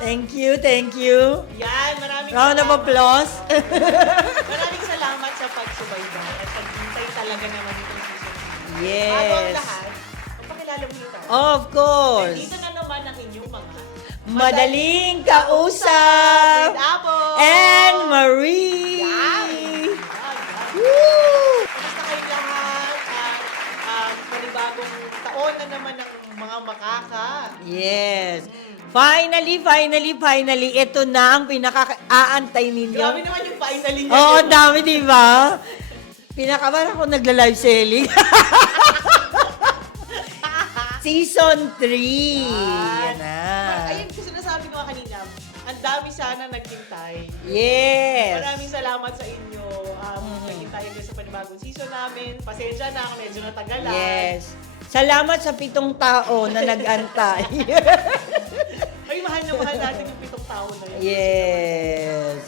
Thank you, thank you. Yan, maraming Round of salamat. applause. Maraming salamat sa pagsubaybay at paghintay talaga naman itong season. Bago ang Yes. lahat, magpakilala mo tayo. Of course. Dito na naman ang inyong mga Madaling kausap. with Apple And Marie. Yan. Woo! Kumusta kayo lahat? At panibagong taon na naman ng mga makaka. Yes. Finally, ito na ang pinaka-aantay ninyo. Grabe naman yung finally niya. Oo, ang dami, di ba? Pinakaman ako nagla-live selling. Season 3. Yan na. Ayun, kasi nasabi ko nga kanina, ang dami sana nagtintay. Yes. Maraming salamat sa inyo. Naghintay kayo sa panibagong season namin. Pasensya na, medyo natagalan. Yes. Salamat sa 7 tao na nag-antay. Ay, mahal natin yung 7 taon na yun. Yes.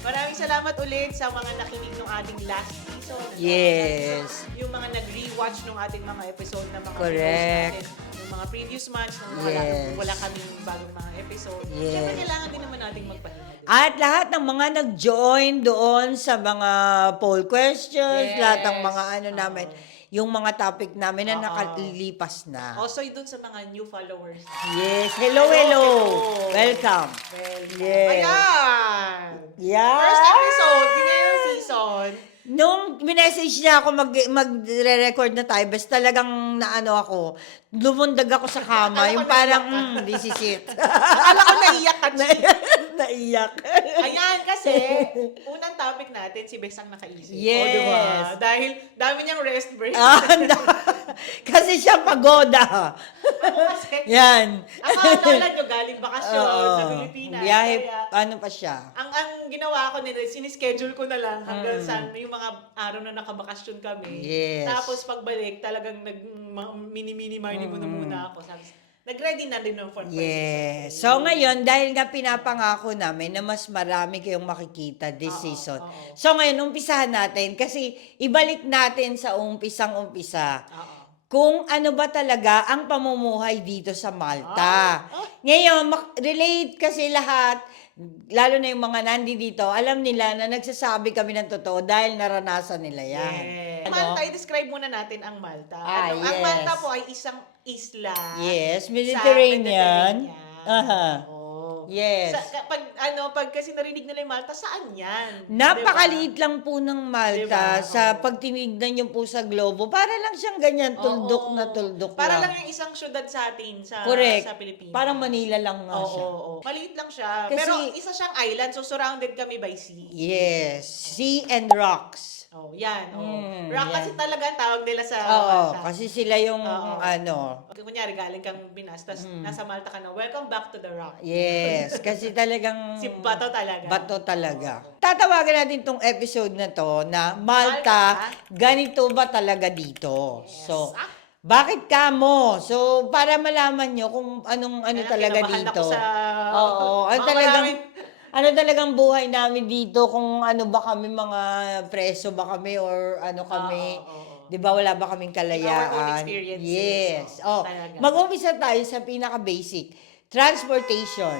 Maraming salamat ulit sa mga nakinig ng ating last season. Yes. Yung mga nag-rewatch ng ating mga episode na mga Correct. videos natin. Yung mga previous months nung Yes. wala kaming bagong mga episode. Yes. Siyempre, kailangan din naman nating magpahinga. At lahat ng mga nag-join doon sa mga poll questions, Yes. lahat ng mga namin, yung mga topic namin na Oo. nakalipas na. Also, dun sa mga new followers. Yes. Hello. Welcome. Yes. Ayan! Yeah. First episode, ngayong season. Nung minessage niya ako magre-record na tayo, basta talagang naano ako, lumundag ako sa kama, Akala ko yung parang, naiyak ka. this is it. Akala ko naiyak ka. Naiyak. Ayan, kasi unang topic natin, si Bes ang nakaisip. Yes. O, diba? Dahil dami niyang rest break. Kasi siya pagoda. Ako kasi, Yan. akala nyo galing bakasyon sa Pilipinas. Biyahe, Kaya, ano pa siya? ang ginawa ko nila, sinischedule ko na lang hanggang sa yung mga araw na nakabakasyon kami. Yes. Tapos pagbalik, talagang mini-mini-marni mo na muna ako. Sabi, nag-ready na din ng for Yes. So ngayon, dahil nga pinapangako namin na mas marami kayong makikita this season. So ngayon, umpisahan natin kasi ibalik natin sa umpisang-umpisa. Kung ano ba talaga ang pamumuhay dito sa Malta. Ngayon, relate kasi lahat, lalo na yung mga nandito, alam nila na nagsasabi kami ng totoo dahil naranasan nila yan. Yes. Ano? Malta, i-describe muna natin ang Malta. Ang yes. Malta po ay isang isla. Yes, sa Mediterranean. Aha. Oo. Yes. Pag kasi narinig nila yung Malta, saan yan? Napakaliit lang po ng Malta Diba? sa Oo. pag tinignan niyo po sa globo. Para lang siyang ganyan, tuldok Oo. na tuldok Para lang. lang yung isang syudad sa atin sa Correct. sa Pilipinas. Parang Manila lang nga Oo, siya. oo. Maliit lang siya. Kasi- Pero isa siyang island, so surrounded kami by sea. Yes. Sea and rocks. Oh, yan. Oh. yan. Rock kasi talaga ang tawag nila sa Oo, Malta. kasi sila yung Oo. ano. Kunyari, galing kang Pinas, tapos nasa Malta ka na, welcome back to the rock. Yes, kasi talagang Si Bato talaga. bato talaga. Tatawagan natin tong episode na to na Malta, ganito ba talaga dito? So, bakit ka mo? So, para malaman nyo kung anong Kaya talaga kinamahan dito. ako sa... Oo, ano talagang buhay namin dito, kung ano ba kami, mga preso ba kami or ano kami. Oo. 'Di ba wala ba kaming Our own kalayaan? experiences. Yes. Oo, talaga. Mag-umpisa tayo sa pinaka-basic. Transportation.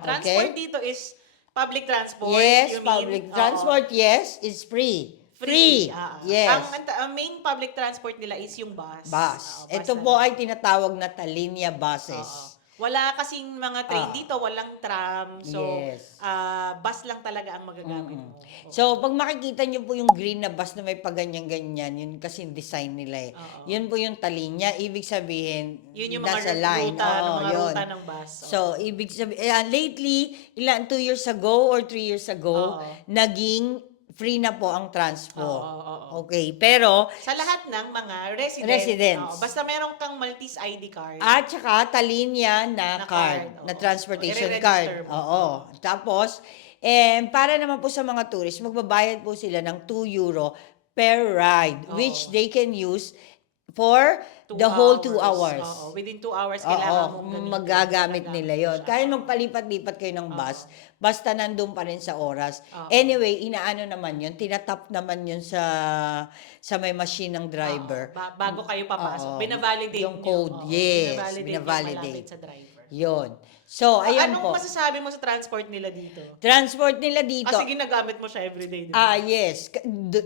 Transport dito is public transport. Yes, you mean? public Oo. transport, yes, is free. Free. Yes. Ang main public transport nila is yung bus. Bus. Oo, Ito na po lang. ay tinatawag na Talinia buses. Oo. Wala kasing mga train dito, walang tram. So, Yes. bus lang talaga ang magagamit mo. So, pag makikita nyo po yung green na bus na may paganyan-ganyan, yun kasi design nila eh. Yun po yung Talinia. Ibig sabihin, Yun yung mga nasa line. ruta, ng mga yun. ruta ng bus. So, ibig sabihin, lately, 2 years ago or 3 years ago, naging free na po ang transpo. Oo. Okay, pero, Sa lahat ng mga Residents. basta meron kang Maltese ID card. at saka Talinia na Na card, card, na oo. transportation card. I-re-register mo. Oo. Tapos, para naman po sa mga tourist, magbabayad po sila ng €2 per ride, which they can use for 2 the whole 2 hours. Oo. Within 2 hours, Oo, kailangan mong gamitin. magagamit nila yon. siya. Kahit magpalipat-lipat kayo ng bus, basta nandun pa rin sa oras. Anyway, inaano naman yun, tinatap naman yun sa may machine ng driver. Bago kayo papasok, Oo. binavalidate Yung nyo. code, Oo, yes, binavalidate. binavalidate. Yung malapit sa driver. Yun. So, ayan Anong po. masasabi mo sa transport nila dito? Transport nila dito. Kasi ginagamit mo siya everyday, di ba? Yes.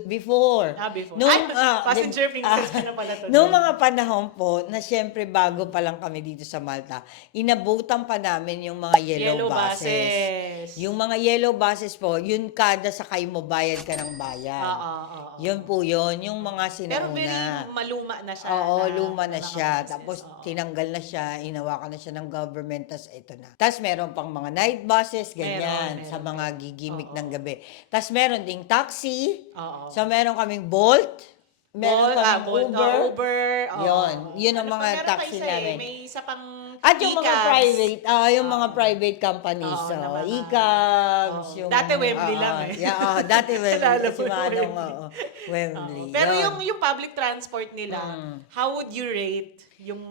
Before. Before. Nung, Passenger princess ka na pala to. Noong mga panahon po, na syempre bago pa lang kami dito sa Malta, inabutan pa namin yung mga yellow buses. Yung mga yellow buses po, yun kada sakay mo, bayad ka ng bayad. Yun po yun, yung mga sinauna. Pero very maluma na siya. Oo, luma na siya. buses. Tapos tinanggal na siya, inawakan na siya ng government, tapos ito na. Tapos meron pang mga night buses, ganyan, Meron. sa mga gigimik ng gabi. Tapos meron ding taxi. Oo. So meron kaming Bolt. Meron kaming Bolt, Uber. Uber. Yun ang Ano mga pa, meron pa taxi isa namin. May isa pang At yung mga e-cabs. private, yung mga private companies, Oo, na mga- e-cabs, Oo. yung... Dati Wembley lang eh. Dati Wembley. Naalala Si ko yung Manong, Wembley. Wembley. Pero Yun. yung public transport nila, how would you rate yung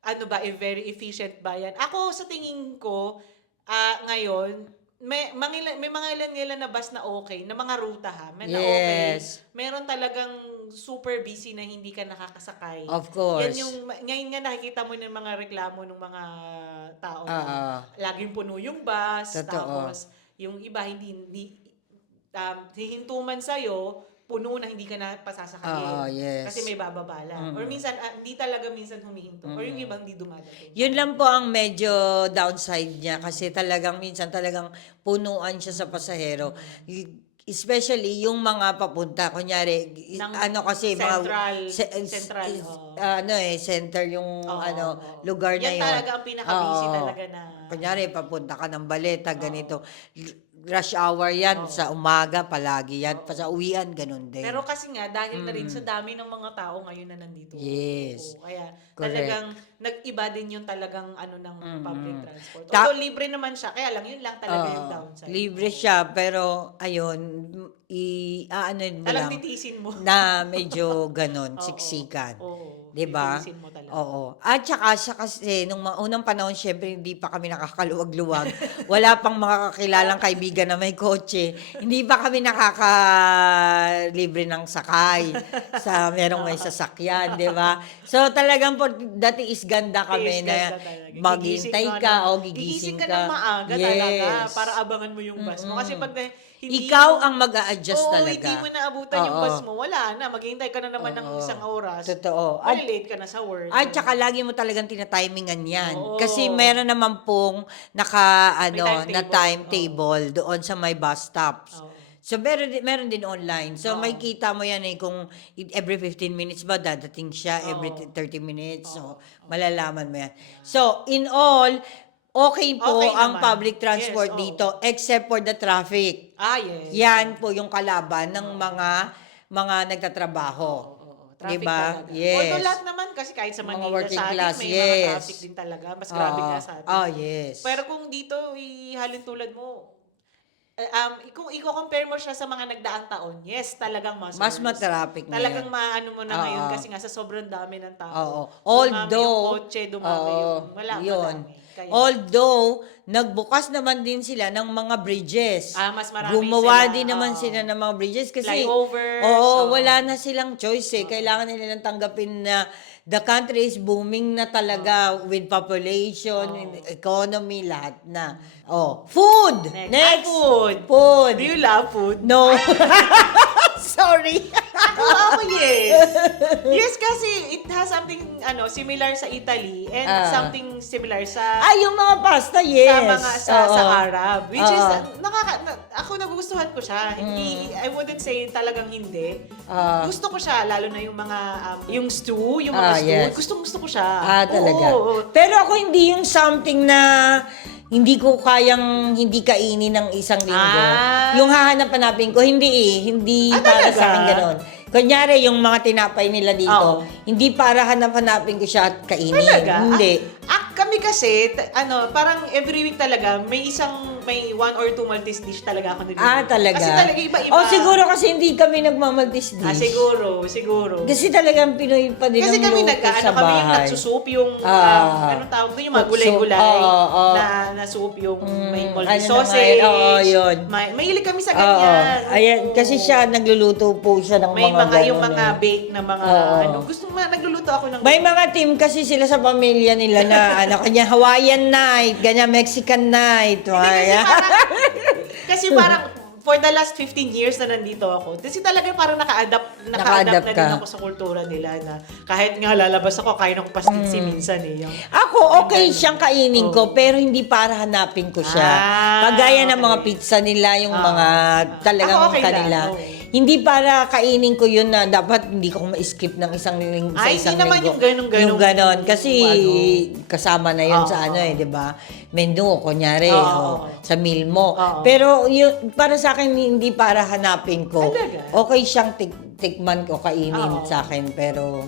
ano ba, very efficient ba yan? Ako sa tingin ko, ngayon, may mga ilan na bus na okay, na mga ruta ha, may na okay. Yes. Meron talagang super busy na hindi ka nakakasakay. Of course. Yan yung, ngayon nga nakikita mo ng mga reklamo ng mga tao na laging puno yung bus, Totoo. tapos yung iba hindi hihinto man sa'yo, puno na hindi ka na pasasakayin. Yes. Kasi may bababa lang. Or minsan, hindi talaga minsan humihinto. Or yung ibang hindi dumadating. Yun lang po ang medyo downside niya kasi minsan talagang punuan siya sa pasahero. Especially yung mga papunta, kunyari, kasi Central, center yung Oo. lugar na Yan yun. talaga ang pinaka-busy Oo. talaga na. Kunyari, papunta ka ng Baleta, ganito. Rush hour yan, sa umaga palagi yan. Pa sa uwian, ganun din. Pero kasi nga, dahil na rin sa dami ng mga tao ngayon na nandito. Yes. Oo, kaya Correct. talagang nag-iba din yung talagang ng public transport. Ta- Although libre naman siya, kaya lang yun lang talaga yung downside. Libre siya, pero ayun, mo Talagang lang titisin mo. na medyo ganun, Oo. siksikan. Oo. 'Di ba? Titisin mo talaga. Oo. At saka siya kasi nung mga unang panahon, syempre hindi pa kami nakakaluwag-luwag. Wala pang makakakilalang kaibigan na may kotse. Hindi pa kami nakakalibre ng sakay sa merong may sasakyan, 'di ba? So talagang po dati is ganda kami Tiis na ganda talaga. maghintay Gigising ka o gigising gigising ka ka. ng maaga talaga para abangan mo yung bus mo. Kasi pag hindi Ikaw ang mag-a-adjust Oo, talaga. hindi mo naabutan yung Oo. bus mo, wala na. Maghihintay ka na naman ng isang oras. Totoo. Late ka na sa work. At saka lagi mo talagang tinatimingan yan. Oo. Kasi meron naman pong na timetable. timetable doon sa may bus stops. Oo. So meron din online. So may kita mo yan kung every 15 minutes ba dadating siya, every 30 minutes. So malalaman mo yan. So in all, okay po Okay ang naman. public transport Yes, oo. dito except for the traffic. Yes. Yan po yung kalaban ng mga nagtatrabaho. Traffic Diba? talaga. Yes. Although lahat naman, kasi kahit sa Mga Manila, working sa atin, class, may yes. mga traffic din talaga. Mas grabe nga sa atin. Yes. Pero kung dito, ihalin tulad mo, kung i-compare mo siya sa mga nagdaang taon, yes, talagang mas matraffic na Talagang yan. maano mo na ngayon Oo. kasi nga sa sobrang dami ng tao. Oo. Dumami Although, yung kotse, dumami yung yun. madami. Kaya, Although, nagbukas naman din sila ng mga bridges. mas marami Gumawa sila. din naman Oo. sila ng mga bridges kasi Flyovers. wala na silang choice Kailangan nila nang tanggapin na the country is booming na talaga with population, economy, lahat na. Food! Next! Food. Food! Do you love food? No. Sorry. Ako, yes. Yes, kasi it has something similar sa Italy and something similar sa Yung mga pasta, yes. sa mga sa Arab, which is Oo. ako nagugustuhan ko siya. Hindi, I wouldn't say talagang hindi. Gusto ko siya, lalo na yung mga yung stew, yung mga stew. Yes. Gusto ko siya. Talaga. Oo. Pero ako hindi yung something na hindi ko kayang hindi kainin ng isang linggo. Yung hahanap-hanapin ko, hindi para talaga? sa akin gano'n. Kunyari, yung mga tinapay nila dito, Oo. hindi para hanap-hanapin ko siya at kainin. Talaga? Hindi. Kami kasi, parang every week talaga, may 1 or 2 Maltese dish talaga ako niluluto. Talaga? Kasi talaga iba-iba. Siguro kasi hindi kami nagmamaltis dish. Siguro. Kasi talagang Pinoy pa din Kasi ang kami luto sa kami yung bahay. nagsusup, yung, anong tawag doon, yung mga Cook soup. gulay-gulay Oo. na soup, yung may ano Maltese na nga sausage. yun. Mahilig kami sa ganyan. Ayan, Oo. kasi siya, nagluluto po siya ng May mga, yung ganun mga bake na mga, Oo. gusto mo, nagluluto ako ng May mga team kasi sila sa pamilya nila na ano kanya, Hawaiian night, ganyan, Mexican night. Kasi parang for the last 15 years na nandito ako, kasi talaga parang naka-adapt na din ka. ako sa kultura nila na kahit nga lalabas ako, kain ako pastinsi minsan eh. Ako, okay siyang kainin ko, pero hindi para hanapin ko siya. Kagaya ng mga pizza nila, yung mga talagang Ako okay kanila. lang, okay. Hindi para kainin ko yun na dapat hindi ko ma-skip ng isang sa isang hindi naman linggo. yung ganun-ganun. Yung ganon. Kasi kasama na yun Oo, sa ano oo. di ba? Menu, kunyari, Oo. sa meal mo. Oo. Pero yun, para sa akin, hindi para hanapin ko. Talaga? Okay siyang tikman ko, kainin Oo. sa akin. Pero,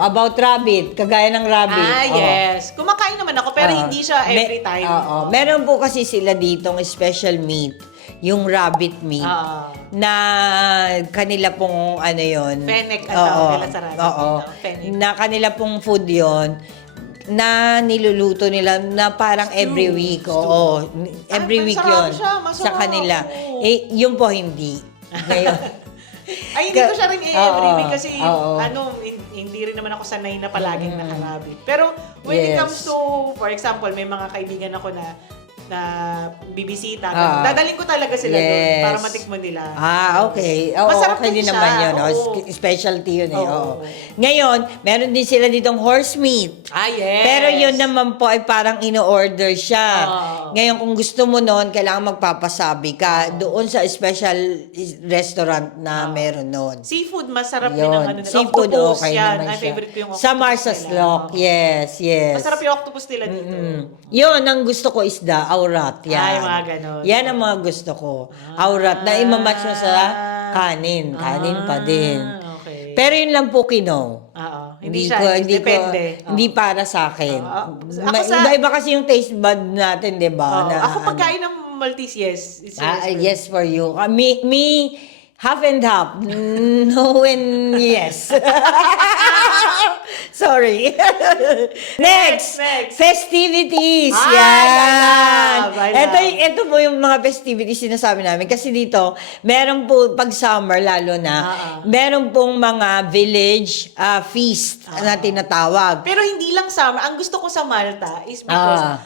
about rabbit, kagaya ng rabbit. Yes. Kumakain naman ako, pero hindi siya every time. Meron po kasi sila ditong special meat, yung rabbit meat, na kanila pong ano yun. Fennec ang tawag nila sa rabbit meat. Fennec. Na kanila pong food yon na niluluto nila na parang every week. Oo. Every week masarap yon siya, sa masarap. kanila. Oo. Yun po hindi. Ngayon. Ay, hindi ko siya rin every week kasi Oo. hindi rin naman ako sanay na palaging nakarabit. Pero when it Yes. comes to, for example, may mga kaibigan ako na bibisita. Dadaling ko talaga sila doon Yes. para matikman nila. Okay. Oo, Masarap okay din din siya. naman yun. Oo. Specialty yun eh. Oo. Oo. Ngayon, meron din sila ditong horse meat. Yes. Pero yun naman po ay parang ino-order siya. Oo. Ngayon, kung gusto mo noon, kailangan magpapasabi ka doon sa special restaurant na meron noon. Seafood, masarap din ang ano nila. Seafood, Octopus, okay yan. naman Ay, siya. favorite ko yung octopus Sa Marsas nila. Lock, yes. Masarap yung octopus nila dito. Yun, ang gusto ko isda, aurat. Yan. Ay, mga ganon. Yan ang mga gusto ko. Aurat, na imamatch mo sa kanin. Kanin pa din. Okay. Pero yun lang po kino. Oo. Hindi siya, depende. Hindi para sa akin. Ako sa- Iba-iba kasi yung taste bud natin, di ba? Oo. Ako pagkain ng Maltese, yes. It's yes for you. Me, half and half. No and yes. Sorry. Next. Festivities. Ay, Yan. I love. Ito po yung mga festivities sinasabi namin. Kasi dito, meron po, pag summer lalo na, meron pong mga village feast na tinatawag. Pero hindi lang summer. Ang gusto ko sa Malta is because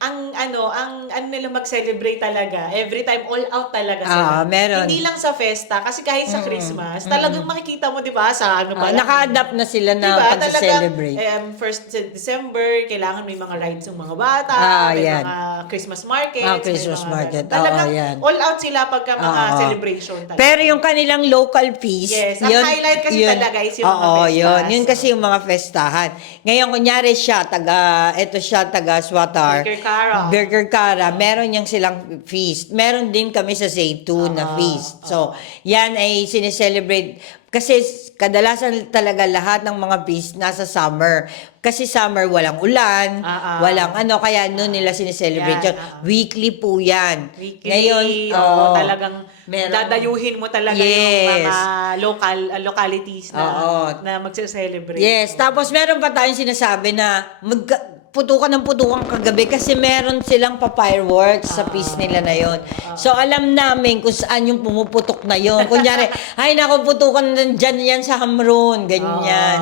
ang nila mag-celebrate talaga. Every time, all out talaga sila. Meron. Hindi lang sa festa. Kasi kahit sa Christmas, talagang makikita mo, di ba, sa ano pa lang. Naka-adapt na sila na Diba? pag-celebrate. First December, kailangan may mga rides ng mga bata, may yan. mga Christmas markets. Christmas may mga market. Talagang yan. all out sila pagka mga celebration talaga. Pero yung kanilang local feast, Yes, ang highlight kasi talaga is yung mga festas. Yun kasi yung mga festahan. Ngayon, kunyari siya, taga Swatar. Burger Cara, meron niyang silang feast. Meron din kami sa Zaytun na feast. So, yan ay sineselebrate. Kasi kadalasan talaga lahat ng mga feast nasa summer. Kasi summer, walang ulan, walang kaya noon nila sineselebrate yun. Weekly po yan. Weekly, Ngayon, talagang dadayuhin mo talaga yung mga localities na magse-celebrate. Yes, tapos meron pa tayong sinasabi na putukan ng putukan kagabi kasi meron silang pa-fireworks sa piece nila na yon. So, alam namin kung saan yung pumuputok na yon. Kunyari, ay naku, putukan dyan yan sa Hamron, ganyan.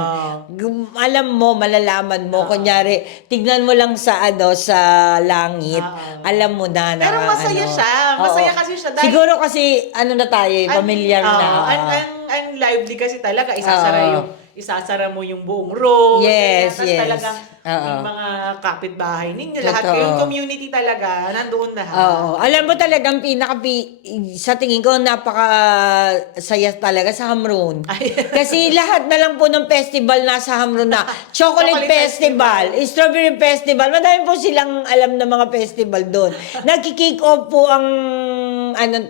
Alam mo, malalaman mo. Kunyari, tignan mo lang sa sa langit. Alam mo na. Pero masaya siya. Masaya kasi siya. Dahil, siguro kasi, na tayo, familiar na. Ang lively kasi talaga, isasara mo yung buong road. Yes, Tapos yes. talagang yung mga kapitbahay ninyo, lahat Totoo. yung community talaga, nandoon lahat. Alam mo talagang sa tingin ko, napaka-saya talaga sa Hamron. Kasi lahat na lang po ng festival nasa Hamron na. Chocolate Festival, Strawberry Festival, madami po silang alam na mga festival doon. Nagki-kick off po ang,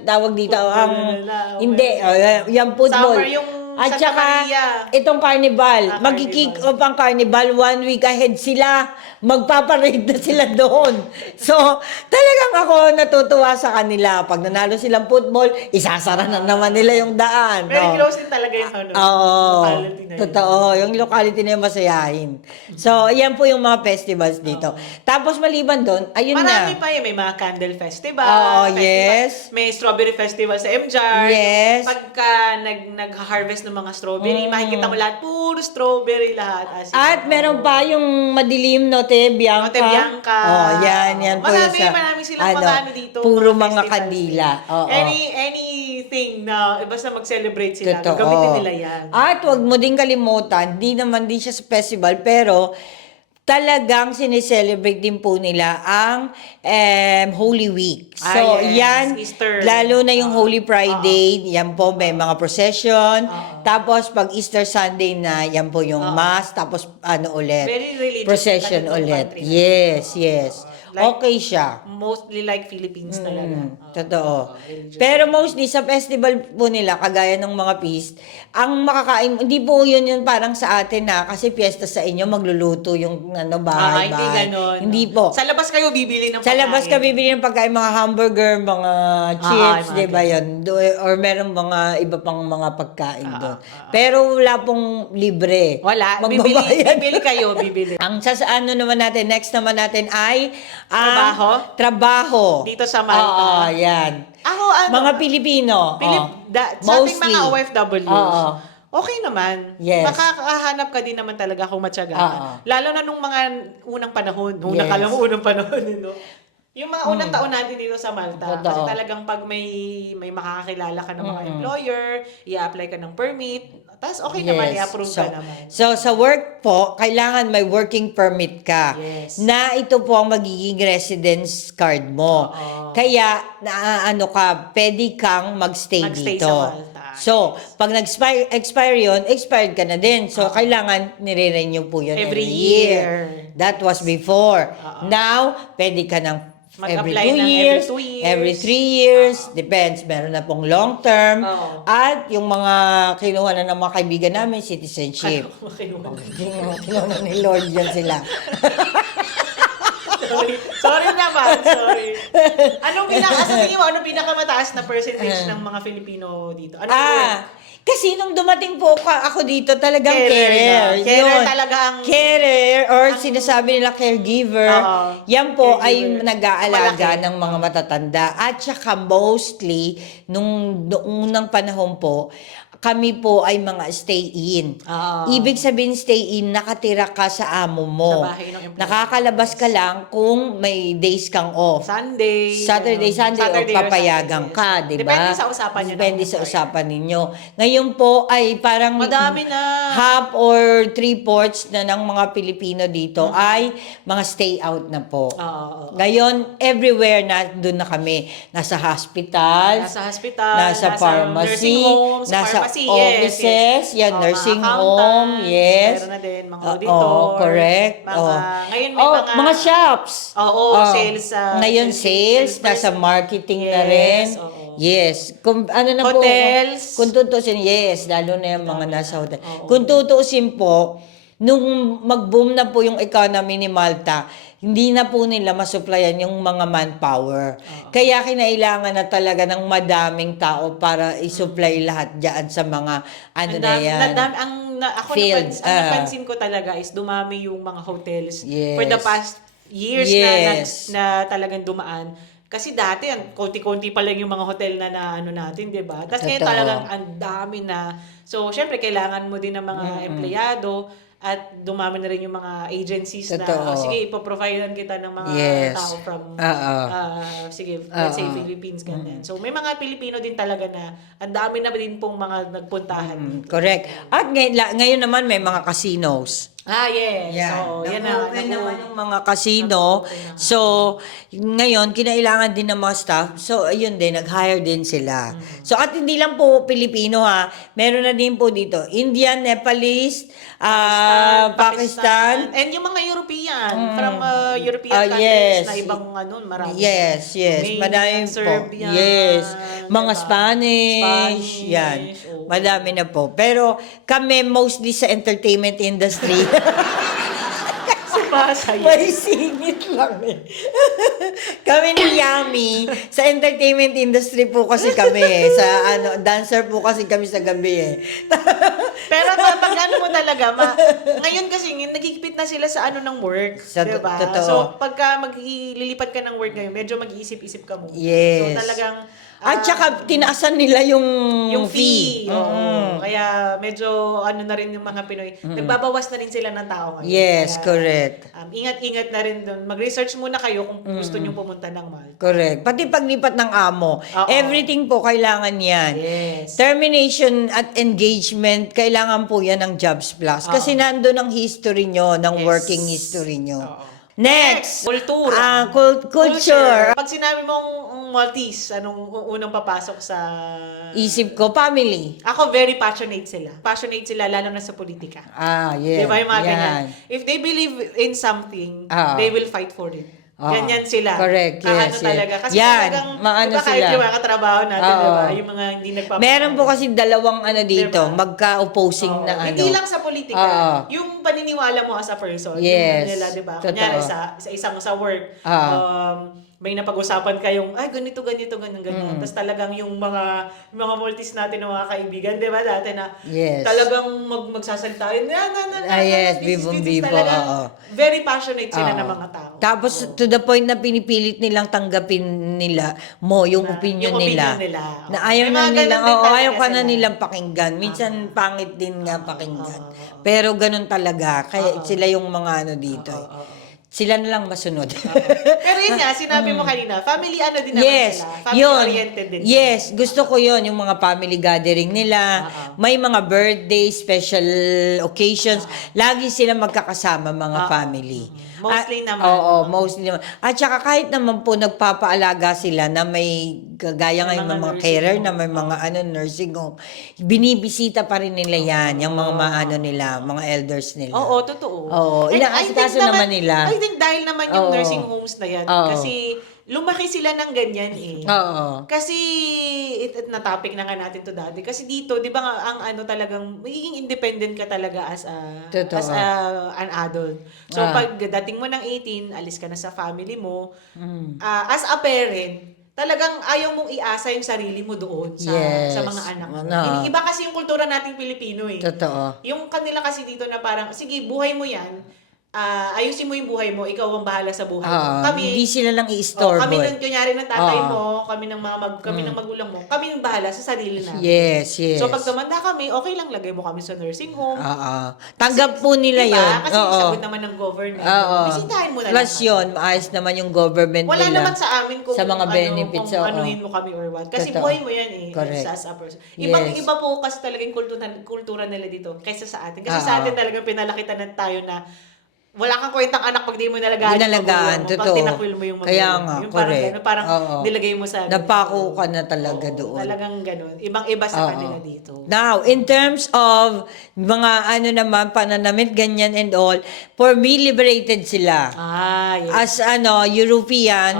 tawag dito, yung football. Summer yung At Santa saka, Maria. itong carnival. Mag-kick off ang carnival. 1 week ahead sila. Magpaparade na sila doon. So, talagang ako natutuwa sa kanila. Pag nanalo silang football, isasara na naman nila yung daan. Very close din talaga yung locality na yun. Totoo. Yung locality na yung masayahin. So, ayan po yung mga festivals dito. Tapos maliban doon, ayun Marami na. pa may mga candle festival. Oo, yes. May strawberry festival sa MJAR. Yes. Pagka nag-harvest ng mga strawberry. Makikita mo lahat, puro strawberry lahat. As in, At meron pa yung madilim, Note Bianca. Note Bianca. Oh, yan po yung Marami silang mga ano dito. Puro mga festivals kandila. din. Oo. Anything na, basta mag-celebrate sila, Totoo. gagamitin nila yan. At wag mo din kalimutan, di siya sa festival, pero talagang sineselebrate din po nila ang Holy Week. So, yes, yan, Easter. lalo na yung Holy Friday, yan po may mga procession. Tapos, pag Easter Sunday na, yan po yung Mass. Tapos, ulit, Very religious procession talaga itong ulit. country na Yes, yes. Like- Okay siya. Mostly like Philippines talaga. Totoo. Religious. Pero mostly sa festival po nila, kagaya ng mga feast, ang makakain, hindi po yun parang sa atin na, kasi piyesta sa inyo, magluluto yung bahay. Hindi ganon. Hindi po. Sa labas kayo bibili ng Sa labas ka bibili ng pagkain, mga hamburger, mga chips, mga di ba yun? Or meron mga iba pang mga pagkain doon. Pero wala pong libre. Wala. Magbabayad. Bibili kayo, bibili. Ang naman natin, next naman natin ay Trabaho? Trabaho. Dito sa Malta. Oo, yan. Ako, Mga Pilipino. sa ating mga Mostly. OFWs, Oo. okay naman. Yes. Makakahanap ka din naman talaga kung matyaga ka. Oo. Lalo na nung mga unang panahon. Yes. Kala mo unang panahon, no? Yung mga unang taon natin dito sa Malta, kasi Totoo. talagang pag may makakakilala ka ng mga employer, i-apply ka ng permit, tapos okay naman, i-approve ka naman. So, sa work po, kailangan may working permit ka. Yes. Na ito po ang magiging residence card mo. Kaya, pwede kang magstay Magstay dito. sa Malta. So, pag nag-expire yun, expired ka na din. So, kailangan nire-renew po yun Every every year. That was before. Now, pwede ka ng every Mag-apply 2 ng years, every 2 years. every 3 years, depends. Meron na pong long term. Oo. At yung mga kinuha na ng mga kaibigan namin, citizenship. Kinuha na ni Lord yan sila. Sorry naman, sorry. Sa tingin mo, anong pinakamataas na percentage ng mga Filipino dito? Ano Kasi nung dumating po ako dito, talagang Carer, carer. no? Carer Yun. talaga ang- Carer, or sinasabi nila caregiver. Oo. Yan po ay Caregiver. nag-aalaga Malaki. ng mga matatanda. At saka mostly, nung unang panahon po, kami po ay mga stay-in. Oo. Ibig sabihin stay-in, nakatira ka sa amo mo. Sa bahay ng employer. Nakakalabas ka lang kung may days kang off. Sunday. Sunday, Saturday o papayagan Sunday, ka, yes. di ba? Depende sa usapan niyo. Depende sa usapan ninyo. Ngayon po ay parang Madami na. half or 3/4 na ng mga Pilipino dito ay mga stay out na po. Oo. Ngayon, everywhere na doon na kami. Nasa hospital, Nasa hospital, nasa pharmacy, nursing homes, nasa pharmacy, offices, yan, Oo, nursing mga home, accountants, yes. Meron na din, mga Oo, auditor. correct. Ngayon may mga shops. Oo, sales. Ngayon, sales, nasa marketing na Yes, rin. oo. Yes. Kung, na Hotels. po, kung tutusin, yes, lalo na yung mga nasa hotel. Kung tutusin po, nung mag-boom na po yung economy ni Malta, hindi na po nila masupplyan yung mga manpower. Kaya kinailangan na talaga ng madaming tao para isupply lahat dyan sa mga yan. Fields, Napansin ko talaga is dumami yung mga hotels Yes. for the past years Yes. na talagang dumaan. Kasi dati, konti-konti pa lang yung mga hotel na natin, di ba? Tapos ngayon Totoo. talagang ang dami na. So, syempre, kailangan mo din ng mga empleyado at dumami na rin yung mga agencies Totoo. na, sige, ipoprofilean kita ng mga Yes. tao from, sige, let's say Philippines, ganyan. So, may mga Pilipino din talaga na, ang dami na din pong mga nagpuntahan. Correct. At ngayon naman may mga casinos. Yes. So, yan na. Nag-open naman yung mga casino. So, ngayon, kinailangan din ng mga staff. So, ayun din, nag-hire din sila. So, at hindi lang po Pilipino ha. Meron na din po dito. Indian, Nepalese, Pakistan. And yung mga European, from European countries yes. na ibang marami. Yes. Romanian, Madami po. Serbian, Yes. Mga diba? Spanish. Yan. oo. Madami na po. Pero kami mostly sa entertainment industry. Sumasaya. May singit lang eh. Kami ni Yami, sa entertainment industry po kasi kami eh. Sa dancer po kasi kami sa gabi eh. Pero pag mo talaga, ngayon kasi nagigipit na sila sa ng work. Sa diba? totoo. So, pagka maglilipat ka ng work ngayon, medyo mag-iisip-isip ka muna. Yes. So, talagang At saka tinaasan nila yung fee. Oo. Mm-mm. Kaya medyo ano na rin yung mga Pinoy. Nagbabawas na rin sila ng tao ngayon. Yes, Kaya, correct. Ingat-ingat na rin doon. Mag-research muna kayo kung gusto nyo pumunta ng Malta. Correct. Pati paglipat ng amo, Oo. everything po kailangan yan. Yes. Termination at engagement, kailangan po yan ng Jobs Plus. Kasi nandun ang history nyo, ng Yes. working history nyo. Oo. Next, Kultura. culture. Pag sinabi mong Maltese, anong unang papasok sa... Isip ko, family. Ako, very passionate sila. Passionate sila, lalo na sa politika. Yeah. Di ba yung mga yan. ganyan? If they believe in something, Oo. they will fight for it. Ganyan sila. Correct, yes, Ano talaga. Kasi yan, talagang, maano diba kahit sila. yung mga katrabaho natin, Oo. diba? Yung mga hindi nagpapakita. Meron po kasi dalawang ano dito, Diba? magka-opposing Oo. na ano. Hindi lang sa politika. Oo. Yung paniniwala mo as a person. Yes. Yung nila, diba? Totoo. Kunyari, sa isang sa work, may napag-usapan kayong, ay, ganito, ganyan. Tapos talagang yung mga Maltese natin, ng mga kaibigan, di ba, dati na Yes. talagang magsasalita. Yes, bibong-bibo, Talagang oo. very passionate sila Oo. ng mga tao. Tapos to the point na pinipilit nilang tanggapin nila yung opinion yung nila. opinion nila. Na Oo. ayaw May na mga nila, ganun din ayaw talaga ka na sila. nilang pakinggan. Minsan pangit din nga pakinggan. Pero ganun talaga. Kaya sila yung mga ano dito. Sila na lang masunod. Pero yun nga, sinabi mo kanina, family ano din naman Yes, sila. yun. Family-oriented din. Yes, gusto ko yun, yung mga family gathering nila. May mga birthday, special occasions. Lagi sila magkakasama, mga family. Mostly naman. Oo, mostly naman. At saka kahit naman po nagpapaalaga sila na may kagaya May ngayon mga mga nursing carer home. na may mga nursing home. Binibisita pa rin nila yan, yung mga nila, mga elders nila. Oo, totoo. Oo, And ilang I think asikaso naman nila. I think dahil naman yung Oo. nursing homes na yan, Oo. kasi lumaki sila ng ganyan eh. Oo. Kasi, na-topic na nga natin to dati. Kasi dito, di ba nga, ang ano talagang, magiging independent ka talaga as Totoo. an adult. So, pag dating mo ng 18, alis ka na sa family mo. As a parent, talagang ayaw mong iasa yung sarili mo doon Yes. sa mga anak mo. Ano. Iba kasi yung kultura nating Pilipino eh. Totoo. Yung kanila kasi dito na parang, sige, buhay mo yan. Ayusin mo yung buhay mo, ikaw ang bahala sa buhay mo. Hindi sila lang i-store. Kami ng kunyari ng tatay mo, kami ng kami ng magulang mo, kami ang bahala sa sarili namin. Yes, yes. So pag tumanda kami, okay lang lagay mo kami sa nursing home. Tanggap po nila Diba? yun. Kasi sagot naman ng government. Bisitahin mo na Plus lang. yun, maayos naman yung government Wala nila. naman sa amin kung sa mga benefits, kung oo. anuhin mo kami or what. Kasi Totoo. buhay mo yan eh. Correct. As a person. Yes. Iba po kasi talaga yung kultura nila dito kaysa sa atin. Kasi sa atin talagang pinalakitan na tayo na wala kang kwentang anak pag di mo nalagaan yung magulang mo. Pag totoo. tinakwil mo yung magulang Kaya mo. nga, Yung parang correct. gano'n, parang Oo. nilagay mo sa... Napako ka na talaga doon. Talagang gano'n. Ibang-iba sa kanila dito. Now, in terms of mga naman, pananamit, ganyan and all, for me, liberated sila. Yes. As European,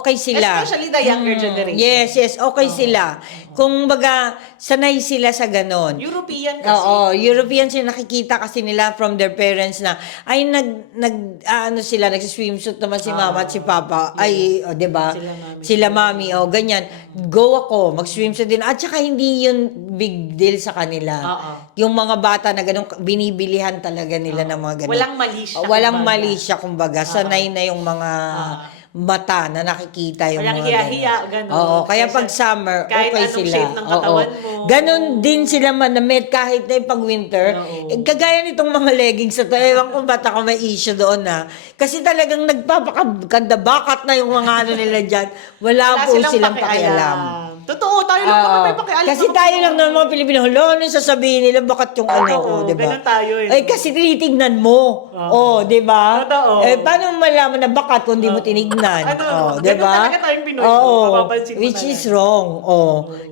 okay sila. Especially the younger generation. Yes, okay sila. Kung baga, sanay sila sa ganon. European kasi. Oo, European sila, nakikita kasi nila from their parents na, ay, sila, nagsiswimsuit naman si mama at si papa. Ay, 'di ba? Sila mami, ganyan. Go ako, mag-swimsuit din. At saka hindi yun big deal sa kanila. Yung mga bata na ganun, binibilihan talaga nila ng mga ganun. Walang mali siya. Walang kumbaga. mali siya, kumbaga. Sanay na yung mga mata na nakikita yung Walang mga hiya-hiya, ganun. Oo, kaya Kaysa pag summer, kahit okay anong sila. shape ng katawan mo. Ganon din sila manamit kahit na yung pag winter. Kagaya nitong mga leggings na to, ewan ko ba't ako may issue doon na. Kasi talagang nagpapakandabakat na yung mga nila dyan. Wala po silang pakialam. Totoo, tayo lang naman may pakialam. Kasi tayo lang naman mga Pilipino, hala, ano sasabihin nila, bakit yung di ba? Ganun tayo eh. Ay, kasi tinitignan mo. Di ba? Totoo. Paano mo malaman na bakat kung di mo tinignan? Di ganun ba? talaga tayong Pinoy. Mapapansin mo Which na is yan. wrong.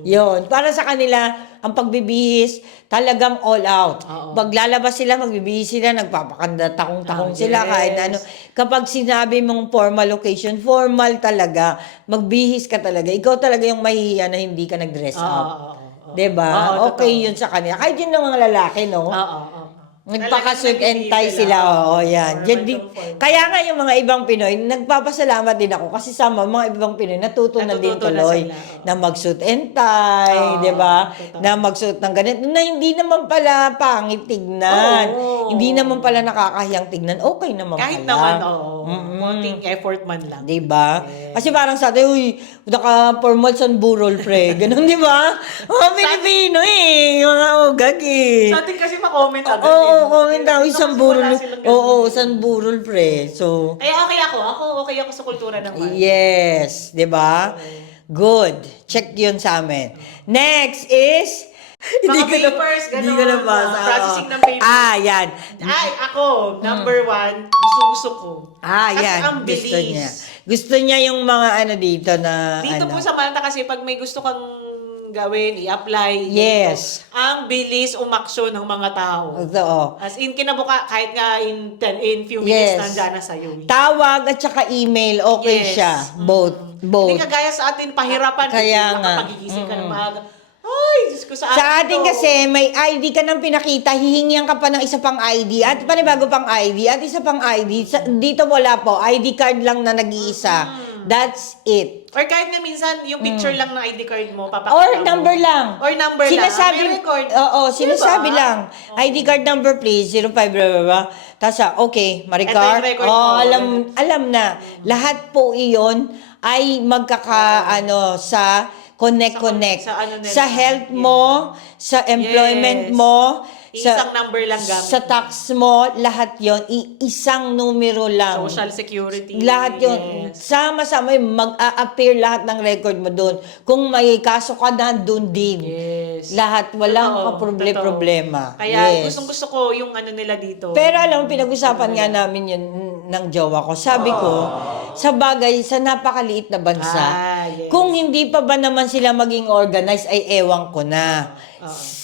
Yun. Para sa kanila, ang pagbibihis, talagang all out. Pag lalabas sila, magbibihis sila, nagpapakanda, takong-takong sila, kahit ano. Kapag sinabi mong formal occasion, formal talaga. Magbihis ka talaga. Ikaw talaga yung mahihiya na hindi ka nag-dress up. Diba? Okay yun sa kanila. Kahit yun ng mga lalaki, no? Nagpaka-suit and Talagang tie sila. Oo, yan. Formal Yan ng formal. Kaya nga yung mga ibang Pinoy, nagpapasalamat din ako kasi sama mga ibang Pinoy, natuto na din Natututo na tuloy sila, oo. na mag-suit and tie, Oo, di ba? totoo. Na mag-suit ng ganito, na hindi naman pala pangit tignan. Oo. Hindi naman pala nakakahiyang tignan. Okay naman Kahit pala. naman, oo. Konting effort man lang. Di ba? Yes. Kasi parang sa atin, uy, naka-formal san burol, pre. Ganun, di ba? Mga Pilipino eh. Mga ugag eh. Sa atin kasi ma-comment agad. Oo, eh. comment daw, Dito isang kasi burol. wala silang ganun. Oo, isang burol, pre. So, Kaya okay ako. Ako okay ako sa kultura ng Malta. yes, di ba? Good. Check yun sa amin. Next is... Mga papers, Hindi ganun. ko nabasa. Processing ng papers. Yan. Ay, ako, number one, gusto ko. Kasi Yan. ang bilis. Gusto niya. Gusto niya yung mga ano dito na Dito ano. po sa Malta kasi pag may gusto kang gawin, i-apply. Yes. Dito, ang bilis umaksyon ng mga tao. Oo. As in, kinabuka, kahit nga in few Yes. minutes, nandyan na sa'yo. Tawag at saka email, okay Yes. siya. Both. Hindi kagaya sa atin, pahirapan. Kaya nga. Pagigising ka ng maaga. Ay, Diyos ko, Sa atin to. kasi, may ID ka nang pinakita, hihingihan ka pa ng isa pang ID, at panibago pang ID, at isa pang ID. Dito wala po, ID card lang na nag-iisa. That's it. Or kahit nga minsan, yung picture lang ng ID card mo, papakita Or mo. number lang. Or number Sinasabi, lang. May record. Oo, sinasabi Diba? lang. ID card number please, 05 blah blah blah. Tapos, okay, Maricar. Ito yung record Oh, mo. alam na. Lahat po iyon ay sa connect. sa ano nila. Sa health mo, sa employment Yes. mo, Isang number lang gamit. sa tax mo, lahat yon isang numero lang. Social security. Lahat yun. Yes. Sama-sama yun, mag-a-appear lahat ng record mo doon. Kung may kaso ka na, doon din. Yes. Lahat, walang Totoo, problema. Kaya Yes. gustong-gusto ko yung ano nila dito. Pero alam mo, pinag-usapan nga namin yun ng jowa ko. Sabi ko, sa bagay, sa napakaliit na bansa, Yes. kung hindi pa ba naman sila maging organized, ay ewan ko na.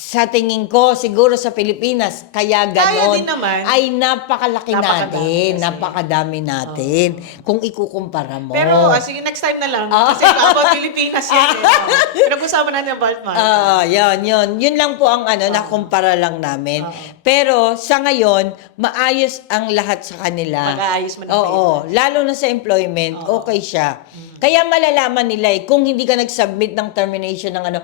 Sa tingin ko, siguro sa Pilipinas, kaya ganon, din naman. ay napakalaki Napakadami natin, kasi. Napakadami natin, kung ikukumpara mo. Pero, sige, next time na lang. Kasi about Pilipinas yan. Pinag-usapan natin about Malta. Yun. Yun lang po ang nakumpara lang namin. Pero sa ngayon, maayos ang lahat sa kanila. Mag-aayos man ang Oo, lalo na sa employment, okay siya. Kaya malalaman nila kung hindi ka nag-submit ng termination ng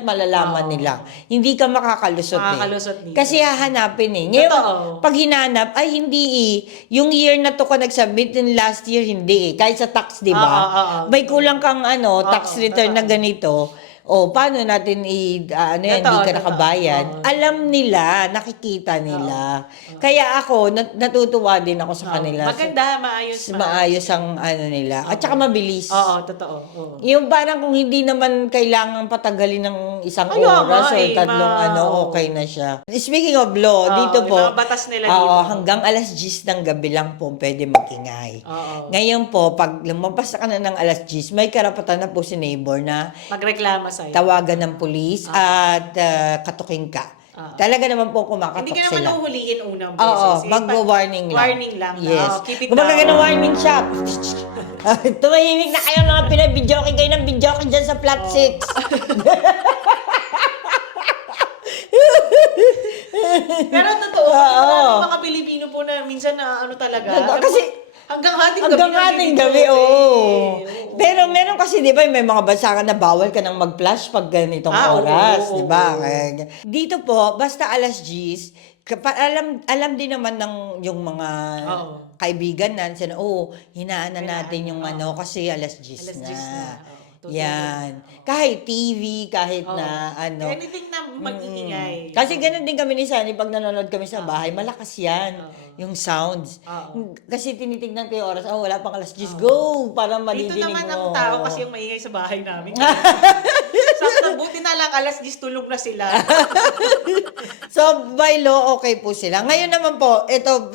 malalaman nila. Hindi ka makakalusot Makakalusot dito. Kasi hahanapin Ngayon, Totoo. pag hinanap, ay hindi yung year na to ka nag-submit, yung last year hindi Kahit sa tax, di ba? May kulang kang tax return na ganito. Paano natin hindi ka Totoo. nakabayad? Alam nila, nakikita nila. Kaya ako, natutuwa din ako sa kanila. Maganda, maayos. Maayos ang nila. At saka mabilis. Oo, totoo. Oo. Yung parang kung hindi naman kailangan patagalin ng isang Ayaw oras nga o tatlong okay na siya. Speaking of law, dito po, yung mga batas nila dito. hanggang alas 10 ng gabi lang po pwede magingay. Oo. Ngayon po, pag lumabas ka na ng alas 10, may karapatan na po si neighbor na Magreklamo sa'yo. tawagan ng pulis at katuking ka. Talaga naman po kumakatok Hindi ka sila. naman uhuliin unang beses. Oo, Eh, mag-warning lang. Warning lang. Yes. Keep it Kumbaga down. na warning shop. Tumahimik na kayo mga pinabidyoke kayo ng bidyoke dyan sa flat 6. Pero totoo, Oo. yung mga Pilipino po na minsan na talaga. Kasi hanggang hating hanggang gabi. ating gabi, oo. Pero meron kasi, di ba, may mga bansa na bawal ka nang mag-flash pag ganitong oras, oo, di ba? oo. Dito po, basta alas 10, alam din naman ng yung mga kaibigan natin, hinaan na natin yung kasi alas 10 Alas 10 na. na. Totoo. Yan. Kahit TV, kahit na Anything na mag-iingay. Kasi ganun din kami ni Sunny, pag nanonood kami sa bahay, malakas yan, yung sounds. Kasi tinitignan ko yung oras, wala pang alas 10, go! Para Dito madidinig naman mo. ang tao kasi yung maingay sa bahay namin. Sakto, buti na lang alas 10 tulog na sila. So, by law, okay po sila. Ngayon naman po, ito,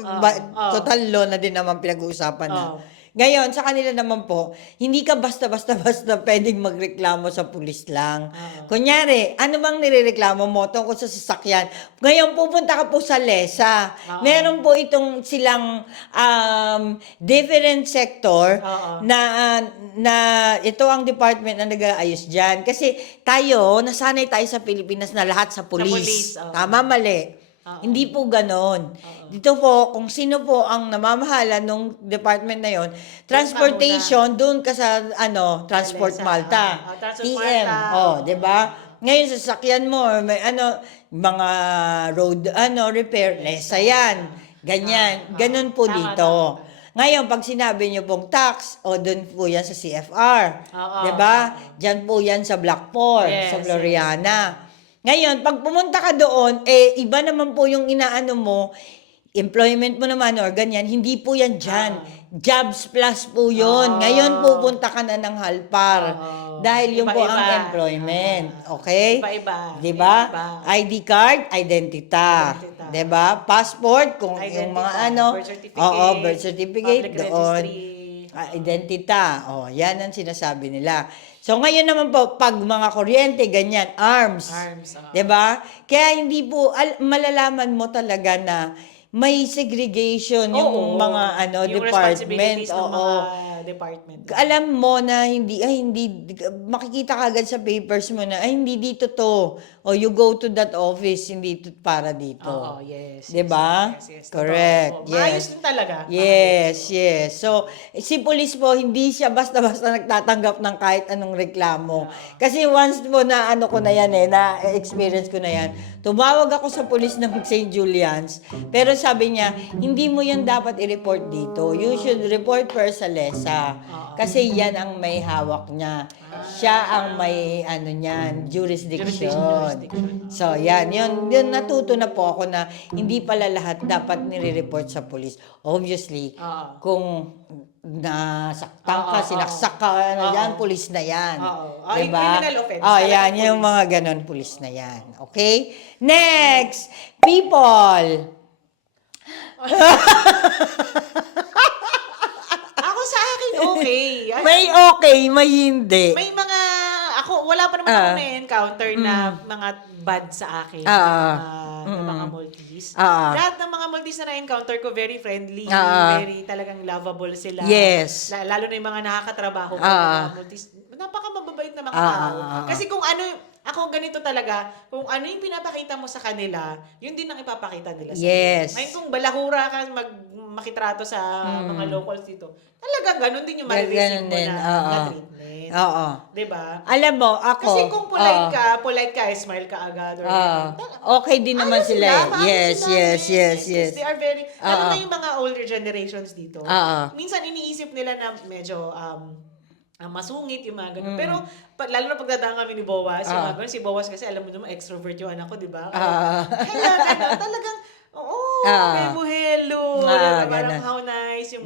total law na din naman pinag-uusapan na. Ngayon, sa kanila naman po, hindi ka basta-basta pwedeng magreklamo sa pulis lang. Kunyari, ano bang nirereklamo mo tungkol sa sasakyan? Ngayon, pupunta ka po sa LESA. Meron po itong silang different sector na ito ang department na nag-aayos dyan. Kasi tayo, nasanay tayo sa Pilipinas na lahat sa pulis. Sa pulis, Tama, mali. Hindi po ganon. Dito po, kung sino po ang namamahala nung department na yon, transportation, doon ka sa, Transport Lesa, Malta. Transport TM, Malta, 'di ba? Ngayon, sa sasakyan mo, may mga road, repair, lesa yan. Ganyan. Ganon po Tama, dito. tama. Ngayon, pag sinabi nyo pong tax, doon po yan sa CFR. Oo, 'Di ba? Diyan po yan sa Blackport, Yes, sa yes. Floriana. Ngayon, pag pumunta ka doon, iba naman po yung inaano mo, employment mo naman or ganyan, hindi po yan dyan. Jobs Plus po yun. Ngayon pupunta ka na ng Halpar. Dahil yung po ang Iba-iba. employment. Okay? Iba-iba. Di ba? Iba. ID card, identita. Identita. Di ba? Passport, kung yung mga Identita, birth certificate, Oo, birth certificate public doon. registry. Identita. Yan ang sinasabi nila. So ngayon naman po, pag mga kuryente, ganyan, arms. Arms, 'Di ba? Kaya hindi po, malalaman mo talaga na may segregation yung mga yung department. responsibilities ng Oo. mga department. Alam mo na hindi, makikita ka agad sa papers mo na, hindi dito to. O you go to that office, hindi to para dito. Oo, yes. Diba? Yes, Correct. totoo. Maayos din talaga. Yes, yes. So, si police po, hindi siya basta-basta nagtatanggap ng kahit anong reklamo. Kasi once po na ko na yan na-experience ko na yan, tumawag ako sa police ng St. Julian's, pero sabi niya, hindi mo yan dapat i-report dito. You should report first sa LESA. Kasi yan ang may hawak niya. Siya ang may jurisdiction. So, yan. Yun natuto na po ako na hindi pala lahat dapat nire-report sa police. Obviously, kung nasaktan ka, sinaksak ka, yan, police na yan. Yung criminal offense, Yan, talagang yung mga ganon, police na yan. Okay? Next, people. Ako sa akin, okay. May okay, may hindi. May mga, wala pa naman ako na-encounter na mga bad sa akin. Na mga Maltese. Lahat ng mga Maltese na na-encounter ko, very friendly, very talagang lovable sila. Yes. Lalo na yung mga nakakatrabaho ko, mga Maltese. Napaka-mababait na mga tao. Kasi kung ako ganito talaga, kung ano yung pinapakita mo sa kanila, yun din ang ipapakita nila sa Yes. Ngayon kung balahura ka makitrato sa mga locals dito, talagang ganun din yung marireceive mo na treatment. Oo. Diba? Alam mo, ako... Kasi kung polite ka, smile ka agad. Or okay din naman ayos sila. maayos Yes, sila. yes. They are very, lalo na yung mga older generations dito. Minsan iniisip nila na medyo masungit yung mga ganun. Pero lalo na pagdadaan kami ni Bowas, yung mga ganun, si Bowas kasi alam mo naman extrovert yung anak ko, di ba? Kaya talagang, may buhelo. Parang how nice, yung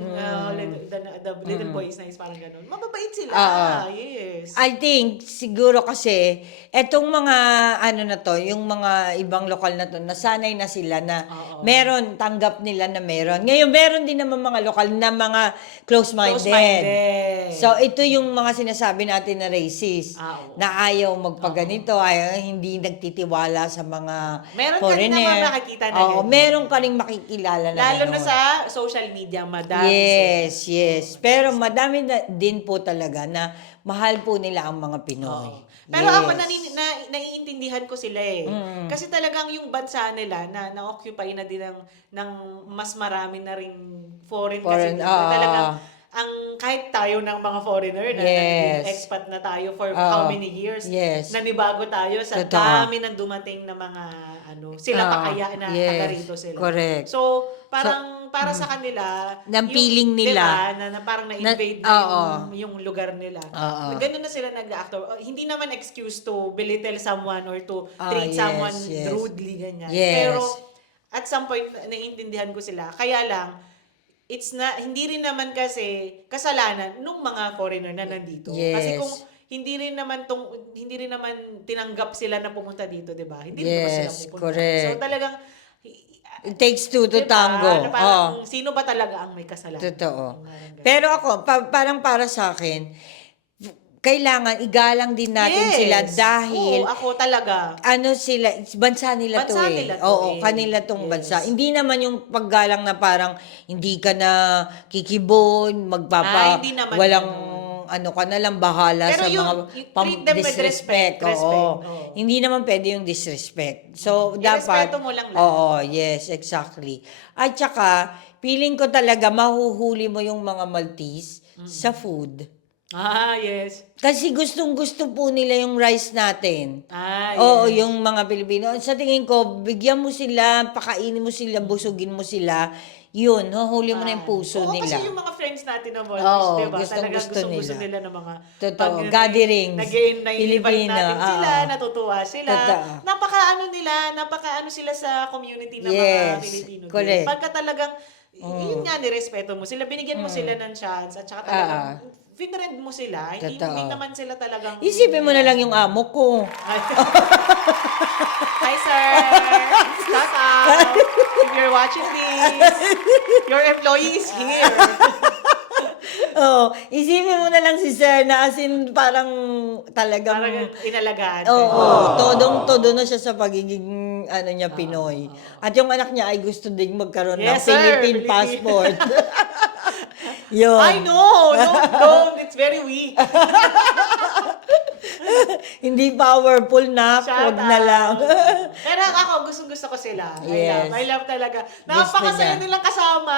the little boy is nice, parang ganun. Mababait sila. Yes. I think, siguro kasi, etong mga, yung mga ibang lokal na to, nasanay na sila na meron, tanggap nila na meron. Ngayon, meron din naman mga lokal na mga close-minded. So, ito yung mga sinasabi natin na racist. Na ayaw magpaganito, hindi nagtitiwala sa mga meron foreigner. ka din naman makikita na ganyan. Meron ka rin makikilala na lalo na ganon. sa social media, madami Yes. Pero madami na din po talaga na mahal po nila ang mga Pinoy. Pero ako, naiintindihan ko sila Kasi talagang yung bansa nila na-occupy na din ng mas marami na ring foreign kasi talagang kahit tayo ng mga foreigner na naging expat na tayo for how many years, nanibago tayo sa dami ng dumating na mga sila pa kaya na taga rito sila. Correct. So, parang para sa kanila, ng feeling nila. Diba, na parang na-invade na yung lugar nila. Ganun na sila nag-actor. Hindi naman excuse to belittle someone or to treat someone rudely, ganyan. Pero, at some point, naiintindihan ko sila. Kaya lang, hindi rin naman kasi kasalanan nung mga foreigner na nandito. Kasi kung hindi rin naman tinanggap sila na pumunta dito, 'di ba? Hindi rin naman sila pupunta. Correct. So talagang it takes two to tango. Na parang, sino ba talaga ang may kasalanan? Totoo. Pero ako, parang para sa akin, kailangan igalang din natin sila dahil ako talaga. Sila, bansa nila to Nila to Oo, kanila tong bansa. Hindi naman yung paggalang na parang hindi ka na kikibon, Hindi naman walang ano ka na lang, bahala Pero sa you- mga you treat them with respect. Oo. Oo. Hindi naman pwede yung disrespect. So, dapat... Irespeto mo lang lahat. Oo, yes, exactly. At saka, feeling ko talaga mahuhuli mo yung mga Maltese sa food. Yes. Kasi gustong-gusto po nila yung rice natin. Oo, Yes. yung mga Pilipino. Sa tingin ko, bigyan mo sila, pakainin mo sila, busugin mo sila. Yun, huli mo na yung puso Oo, nila. kasi yung mga friends natin na Maltese, Oo, di ba? Talagang gustong-gusto gusto nila. nila ng mga... Totoo, pag gatherings, nag-invite Pilipino, natin sila, oo. natutuwa sila. Totoo. Napaka-ano sila sa community ng mga Yes, Pilipino. din. correct. Pagka talagang, yun nga, nirespeto mo sila, binigyan mo sila ng chance, at saka talagang, finrend mo sila, hindi Totoo. naman sila talagang... Isipin mo na lang yung amo ko. Hi, sir! Shout out! If you're watching this, your employee is here. Oo, isipin mo na lang si Sir na as in parang talagang... Parang inalagaan. Oo, todong-todo na siya sa pagiging ano niya, Pinoy. At yung anak niya ay gusto din magkaroon ng Yes, sir. Philippine passport. Yun. I know! No, don't. It's very weak. Hindi powerful na, Shout wag na out. lang. Pero ako, gustong-gusto ko sila. Yes. I love talaga. Gusto Napakasaya niya. nilang kasama.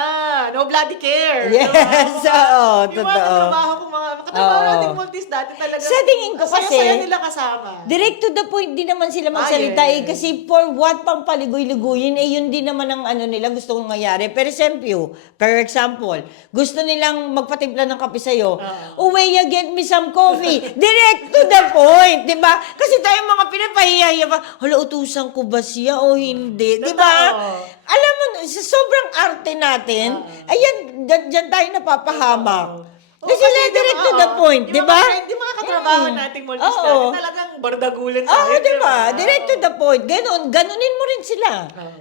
No bloody care. Yes, oo, Yung mga totoo. katrabaho ko, mga katrabaho Oo. natin Maltese dati talaga. Sa tingin ko kasi, saya nila kasama. Direct to the point din naman sila magsalita yes. kasi for what pang paligoy-ligoyin, yun din naman ang ano nila gusto kong mangyari. Per example, gusto nilang magpatimpla ng kape sa'yo. Oh, Weya, get me some coffee. Direct to the point, di ba? Kasi tayo mga pinapahiya pa, hala, utusan ko ba siya o hindi? Di ba? Totoo. Alam mo, sa sobrang arte natin, ayan, dyan tayo napapahamak. Kasi direct to the point, di ba? Di mga katrabaho nating Maltese Oo. dati talagang bardagulan Oo, tayo. di ba? Direct to the point. Ganunin mo rin sila.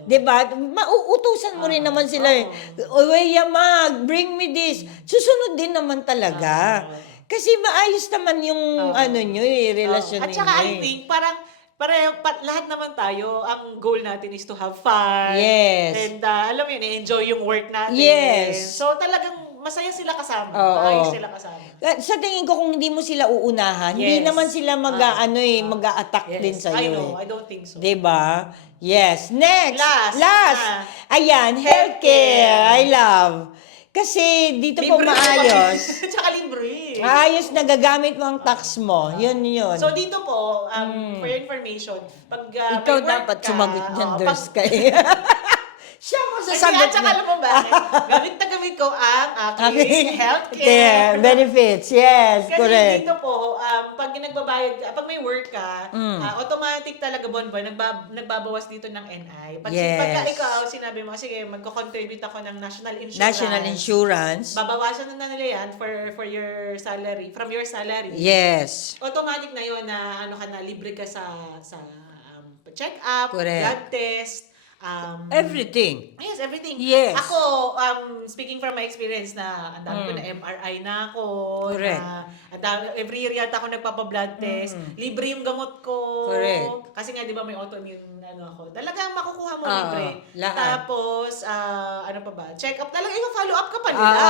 Di ba? Mauutusan mo rin naman sila. Weya, mag, bring me this. Susunod din naman talaga. Kasi maayos naman yung ano nyo, relasyon At ninyo. saka I think parang lahat naman tayo, ang goal natin is to have fun. Yes. And alam mo yun, enjoy yung work natin. Yes. So talagang masaya sila kasama. Oo. Maayos sila kasama. Sa tingin ko, kung hindi mo sila uunahan, hindi Yes. naman sila mag-a-attack din Yes. sa'yo. I know, I don't think so. Diba? Yes. Next. Last. Ayan, healthcare. I love. Kasi dito po Libre maayos. Tsaka libre. Ayos, nagagamit mo ang tax mo. Yun. So dito po, for your information, pag Ikaw may work dapat ka, sumagot niyan, oo, Ders pag- kay. Siya mo Kasi sasagot at saka alam mo ba, gamit na gamit ko ang aking healthcare. Benefits, yes, Kasi correct. dito po, pag pag may work ka, automatic talaga buwan-buwan, nagbabawas dito ng NI. Yes. Pagka ikaw, sinabi mo, sige, magko-contribute ako ng national insurance. National insurance. Babawasan na nila yan for your salary, from your salary. Yes. Automatic na yun na libre ka sa check-up, Correct. blood test, Everything. yes, everything. Yes. Ako, speaking from my experience na ang dami ko na MRI na ako. Correct. Every year yata ako nagpapa-blood test. Libre yung gamot ko. Correct. Kasi nga, di ba, may autoimmune ako. Talagang makukuha mo Oo, libre. lahat. Tapos, ano pa ba? Check-up. Talagang follow up ka pa nila.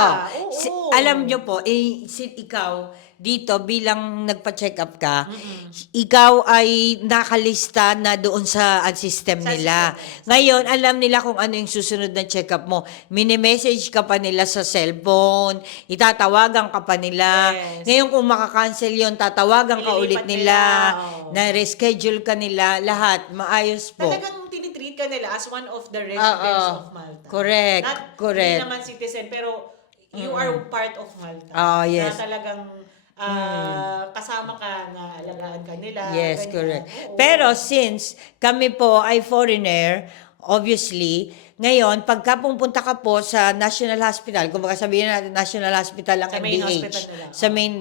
Oo. Alam nyo po, ikaw, dito bilang nagpa-check up ka, ikaw ay nakalista na doon sa system Sa nila. system. Ngayon, alam nila kung ano yung susunod na check up mo. Mini-message ka pa nila sa cellphone, itatawagan ka pa nila. Yes. Ngayon, kung makakancel yun, tatawagan ka ulit Ililipat nila, nila. na-reschedule ka nila, lahat. Maayos po. Talagang tinitreat ka nila as one of the residents of Malta. Correct. Hindi Correct. naman citizen, pero you are part of Malta. Yes. Na talagang kasama ka, na alagaan ka nila. Yes, ganyan. correct. Oo. Pero since kami po ay foreigner, obviously, ngayon, pagka pumunta ka po sa National Hospital, kung baka sabihin natin National Hospital ang Sa main MDH, hospital nila. sa main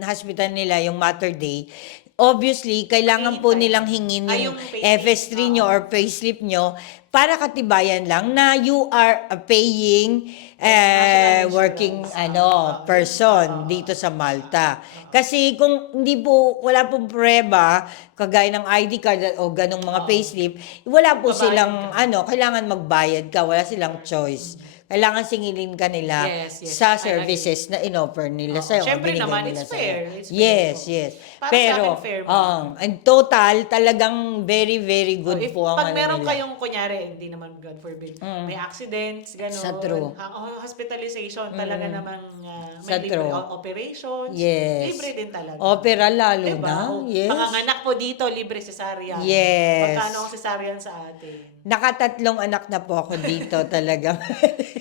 hospital nila, yung Mater Dei, obviously, kailangan po nilang hingin Ay, yung yung payslip. FS3 nyo or payslip nyo para katibayan lang na you are paying National working insurance. person dito sa Malta. Kasi kung hindi po, wala pong prueba, kagaya ng ID card o ganong mga payslip, wala po Magbabayad silang, kailangan magbayad ka, wala silang choice. kailangan singilin ka nila Yes, yes. sa I agree. services na in-offer nila sa'yo. o Siyempre binigay naman, nila it's sa'yo. fair. It's fair. Yes, yes. Para Pero, sa akin, fair mo. in total, talagang very, very good If, po ang pag ano meron nila. kayong, kunyari, hindi naman God forbid, may accidents, gano'n. Sa true. Hospitalization, talaga namang Sa may libre true. operations. Yes. Libre din talaga. Opera lalo Diba? na. Yes. Panganganak po dito, libre cesarean. Yes. Magkano ang cesarean sa atin? Nakatatlong anak na po ako dito talaga.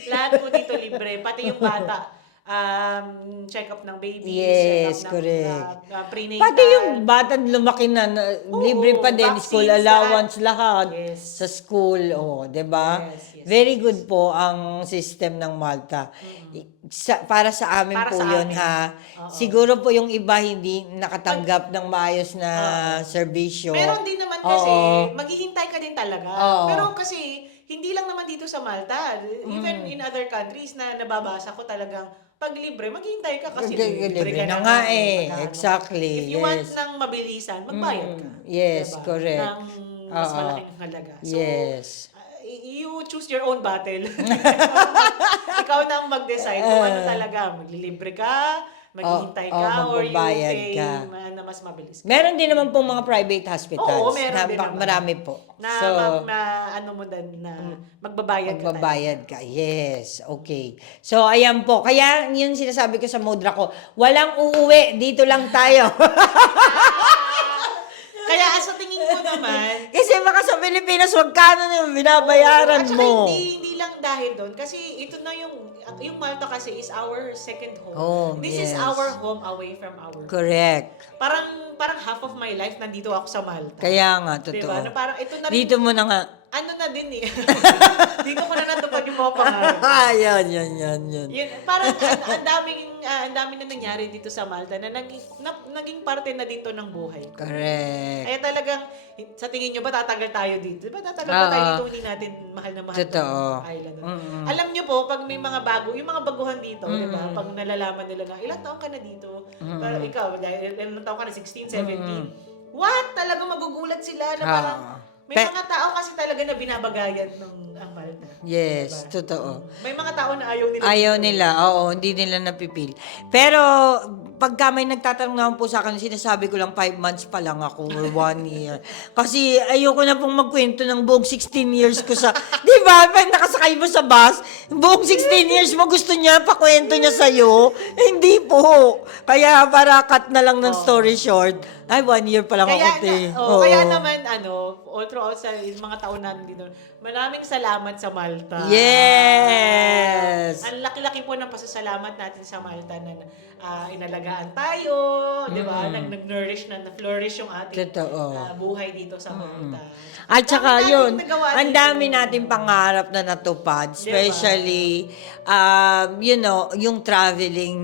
Lahat po dito libre, pati yung bata. Check-up ng babies, Yes, check-up correct. ng prenatal. Pati yung batang lumaki na, libre pa din, vaccines, school allowance, lahat. Yes. Sa school, 'di ba? Yes, yes, Very good po ang system ng Malta. Para sa amin Para po sa 'yun amin. ha. Oo. Siguro po yung iba hindi nakatanggap ng maayos na serbisyo. Meron din naman kasi, Oo. maghihintay ka din talaga. Oo. Pero kasi, hindi lang naman dito sa Malta. Even in other countries na nababasa ko talagang, pag libre, maghihintay ka kasi libre ka na nga magkano. exactly. If you want Yes. ng mabilisan, magbayad ka. Yes, Diba? correct. Ng mas Oo. malaking halaga. So, Yes. you choose your own battle. Ikaw na ang mag-decide kung ano talaga. Maglilibre ka, maghihintay ka, or you magbabayad pay ka. na mas mabilis ka. Meron din naman pong mga private hospitals. Oo, meron din naman. Marami po. Na, So, ano mo din, na magbabayad ka talaga. magbabayad ka. Yes, okay. So, ayan po. Kaya, yun sinasabi ko sa Mudra ko, walang uuwi, dito lang tayo. Kaya sa tingin ko naman, Kasi baka sa Pilipinas, magkano na yung binabayaran at saka mo. hindi lang dahil doon. Kasi ito na yung Malta kasi is our second home. Oh, This is yes. our home away from our home. Correct. Parang half of my life nandito ako sa Malta. Kaya nga, Diba? totoo. Na parang ito na rin, Dito mo na nga. ano na din eh. Dito ko na natupad yung mga pangarap. Yan. Yun, parang ang daming na nangyari dito sa Malta na naging parte na dito ng buhay ko. Correct. Kaya talagang, sa tingin nyo ba tatagal tayo dito? Di ba tatagal ba tayo dito? Hindi natin mahal na mahal Totoo. tong island. Alam nyo po, pag may mga bago, yung mga baguhan dito, di ba? Pag nalalaman nila na, ilang taon ka na dito? Pero ikaw, dahil ilang taon ka na, 16, 17. What? Talaga magugulat sila na parang, may mga tao kasi talaga na binabagayan ng ang Malta. Yes, totoo. May mga tao na ayaw nila. Ayaw nila, oo, hindi nila napipil. Pero, pagka may nagtatanong naman po sa akin, sinasabi ko lang 5 months pa lang ako or 1 year. Kasi ayoko na pong magkwento ng buong 16 years ko sa, di ba, pag nakasakay mo sa bus, buong 16 years mo gusto niya, pakwento niya sa'yo. Hindi po. Kaya para cut na lang ng story short, ay 1 year pa lang ako, te. Oo. Kaya naman, all throughout sa mga taon natin dito, maraming salamat sa Malta. Yes! Ang laki-laki po ng pasasalamat natin sa Malta na inalagaan tayo, di ba? Nag-nourish na-flourish yung ating Totoo. buhay dito sa Malta. At saka Dami yun, nating nagawa ang dito. dami nating pangarap na natupad. Especially, yung traveling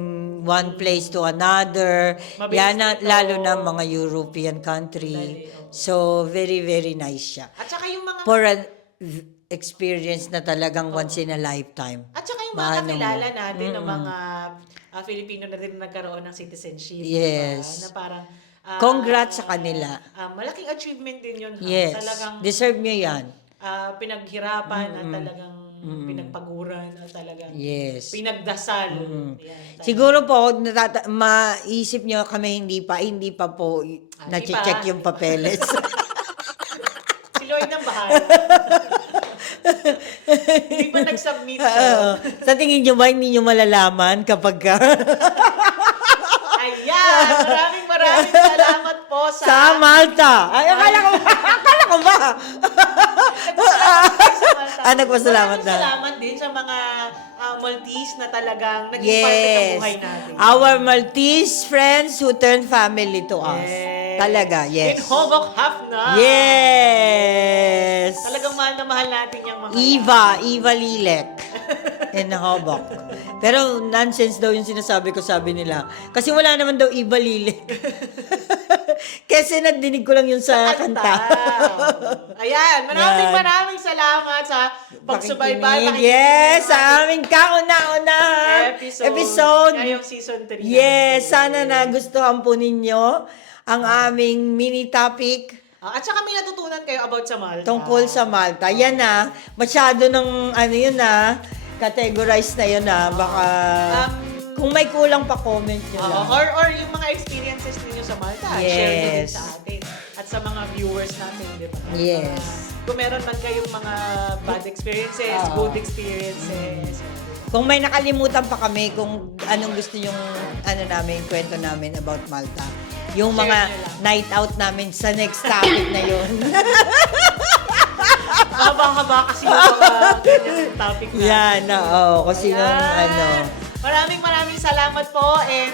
one place to another. Mabilis Yan, dito. lalo na mga European country. So, very, very nice siya. At saka yung mga For an experience na talagang once in a lifetime. At saka yung mga Maano mo. kakilala natin ng mga Filipino na din nagkaroon ng citizenship. Yes. Diba? Na parang, Congrats sa kanila. malaking achievement din yun. Yes. Talagang Deserve nyo yan. pinaghirapan at talagang pinagpaguran at talagang Yes. pinagdasal. Yan, talagang. Siguro po, maisip nyo kami hindi pa po na-check pa. yung papeles. Si Lloyd ang bahala. Hindi pa nag-submit. Sa tingin nyo ba, hindi nyo malalaman kapag Ayan! Maraming salamat po sa Malta. Ay, akala ko ba? Nagpasalamat Maraming na. salamat din sa mga Maltese na talagang naging parte ng Yes. buhay natin. Our Maltese friends who turned family to us. Yes. Talaga, yes. In Hobok half na. Yes. Talagang mahal na mahal natin yung mga Eva Lilek in Hobok. Pero nonsense daw yung sinasabi ko, sabi nila. Kasi wala naman daw Eva Lilek. Kasi nadinig ko lang yun sa kanta. Ayan, maraming salamat sa pagsubaybay. Pakikinig. Yes, sa aming kauna-unahang episode. Ngayong season 3. Yes, sana nagustuhan po ninyo ang aming mini topic At saka may natutunan kayo about sa Malta. tungkol sa Malta. Yan na, masyado ng ano yun na, categorize na yun baka kung may kulang pa comment nyo lang. Or yung mga experiences ninyo sa Malta, share nyo din Yes. sa atin. At sa mga viewers natin, di ba? Yes. Kung meron man kayong mga bad experiences, good experiences. Kung may nakalimutan pa kami kung anong gusto yung namin, kwento namin about Malta. Yung Share mga nyo lang. night out namin sa next topic na yun. Haba-haba kasi yung mga ganyan topic natin. Yan, oo. Kasi yung Ayan. Maraming salamat po and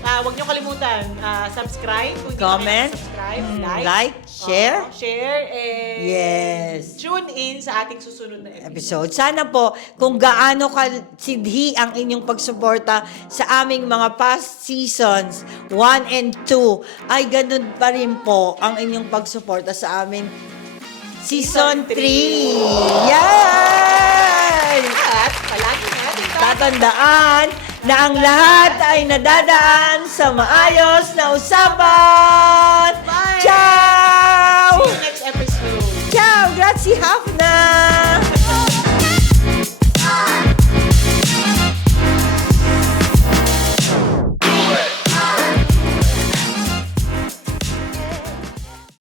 huwag niyo kalimutan subscribe kung hindi Comment, pa kayo subscribe, like, share. share and Yes. tune in sa ating susunod na episode. Episode. Sana po, kung gaano kasidhi ang inyong pagsuporta sa aming mga past seasons 1 and 2, ay ganun pa rin po ang inyong pagsuporta sa amin Season 3. Yan! At palagi natin Tatandaan na ang lahat ay nadadaan sa maayos na usapan.